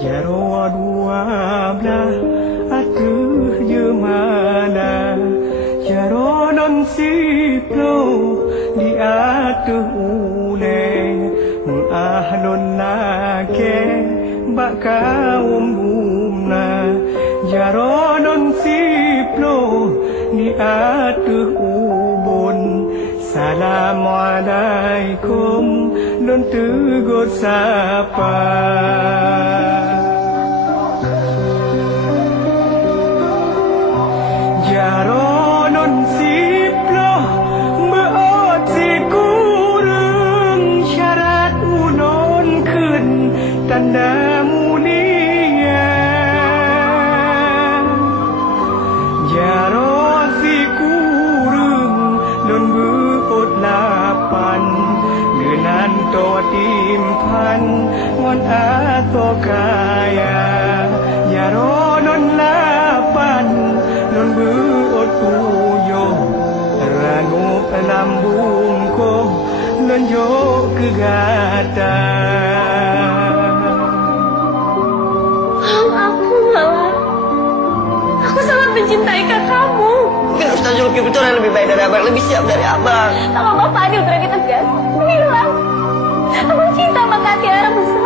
Jaro dua belah atuh je mana Jaro non siplo di atuh ule Mengahlon nake bak kaum bumna Jaro non siplo di atuh ubun Assalamualaikum non tegur sapa Jaro non siplo beot si kurung syarat unon kun tanda mulia Jaro si kurung non beot lapan dengan to timpan ngon ato kaya Jaro non lapan non beot uyo ranu pelambung ko non yo kegata Aku malah aku sangat mencintai kakakmu. Mungkin Ustaz Zulki betul yang lebih baik dari abang, lebih siap dari abang. Kalau Bapak Adil berani tegas, bilang aku cinta sama Kak Tiara besar.